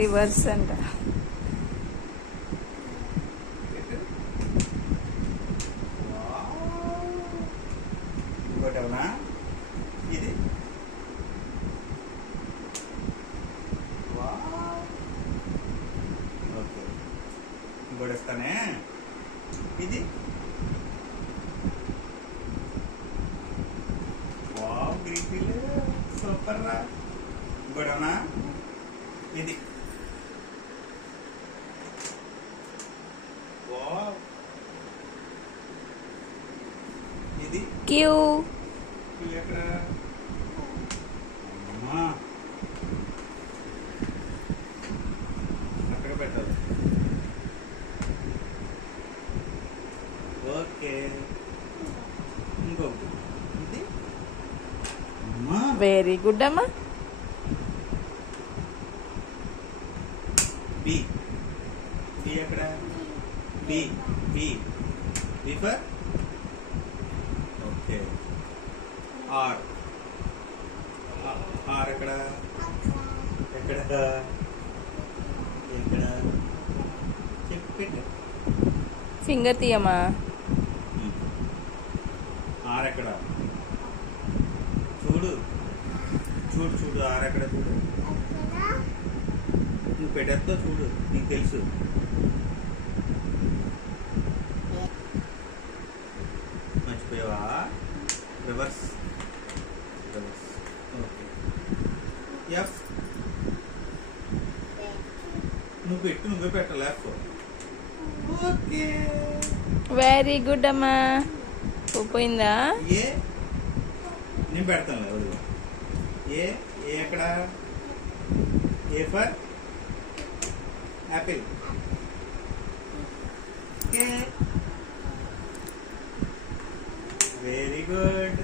Reverse అంట. ఇంకోటి అవునా ఇది. వావ్. ఓకే. ఇంకోటి ఇస్తానే ఇది. వావ్ గ్రీన్ సూపర్ రా ఇంకోటి ఇది వావ్ ఇది. క్యూ. ఓకే. ఇంకొకటి ఇది. అమ్మా. వెరీ గుడ్ అమ్మా. బి. బి ఎక్కడ? B. B. B for okay R. R ఎక్కడ? ఎక్కడ ఎక్కడ? చెప్పండి. ఫింగర్ తీయమ్మా. ఆర్ ఎక్కడ? చూడు. చూడు చూడు. ఆర్ ఎక్కడ చూడు? నువ్వు పెట్టేస్తా చూడు. నీకు తెలుసు. మర్చిపోయావా? రివర్స్ ఓకే ఎఫ్ నువ్వు పెట్టు నువ్వే పెట్టాలి ఎఫ్ ఓకే. వెరీ గుడ్ అమ్మా. పోయిందా? ఏ? నేను పెడతాను ఎవరు ఏ? ఏ ఎక్కడ? A for? Apple. Very good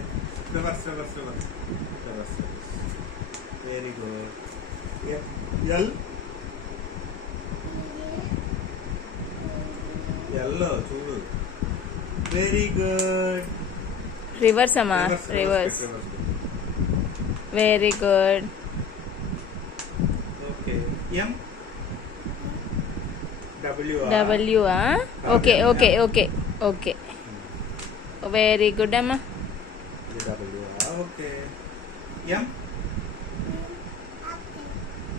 reverse reverse reverse reverse very good L yellow చూడు. వెరీ గుడ్ రివర్స్ అమ్మా reverse very good W W okay okay okay okay very good అమ్మా W okay M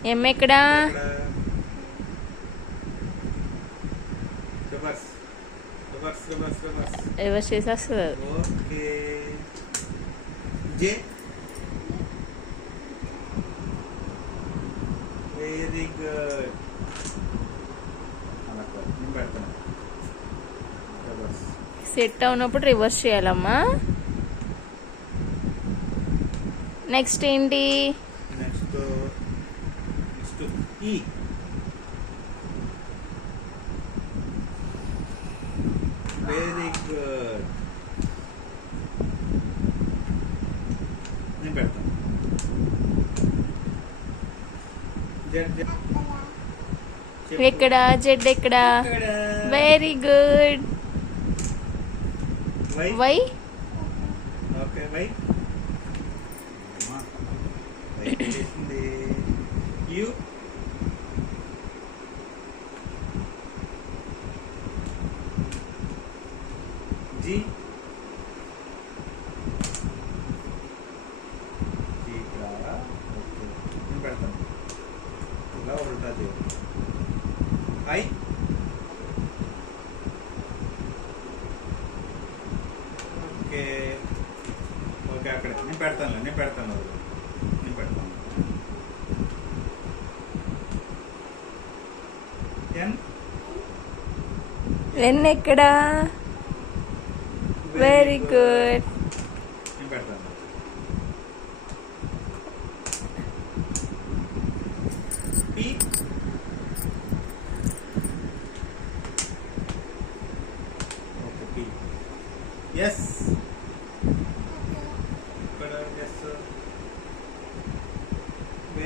M ఎక్కడా reverse reverse చేసేస్తుంది okay J very good పెడతాను reverse set అవునప్పుడు reverse చేయాలమ్మా next ఏంటి next next ఈ వెరీ గుడ్ నేను పెడతాను జెడ్ జెడ్. చెప్పు. ఎక్కడ? జెడ్ ఎక్కడ? ఇక్కడ. Very good Y? U G G ఇక్కడ ఓకే నేను పెడతాను ఇలా ఉల్టా చేయాలి ఐ ఓకే ఓకే అక్కడ నేను పెడతాను నేను పెడతాను నేను పెడతాను. ఎన్? ఎక్కడా? Very good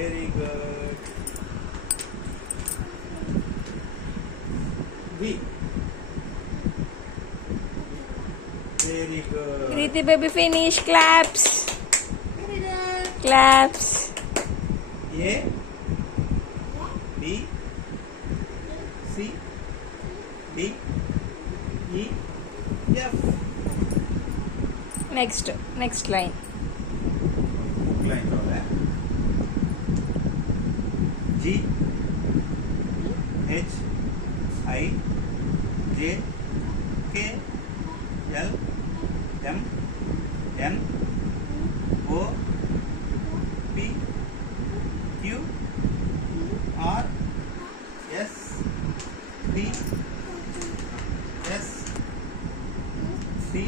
Very good. B. Very good. Pretty baby finish. Claps. Very good. Claps. A. B. C. D. E. F. Next, next line. G H I J K L M N O P Q R S D S C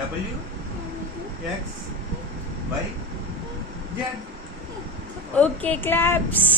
W X Y Z okay claps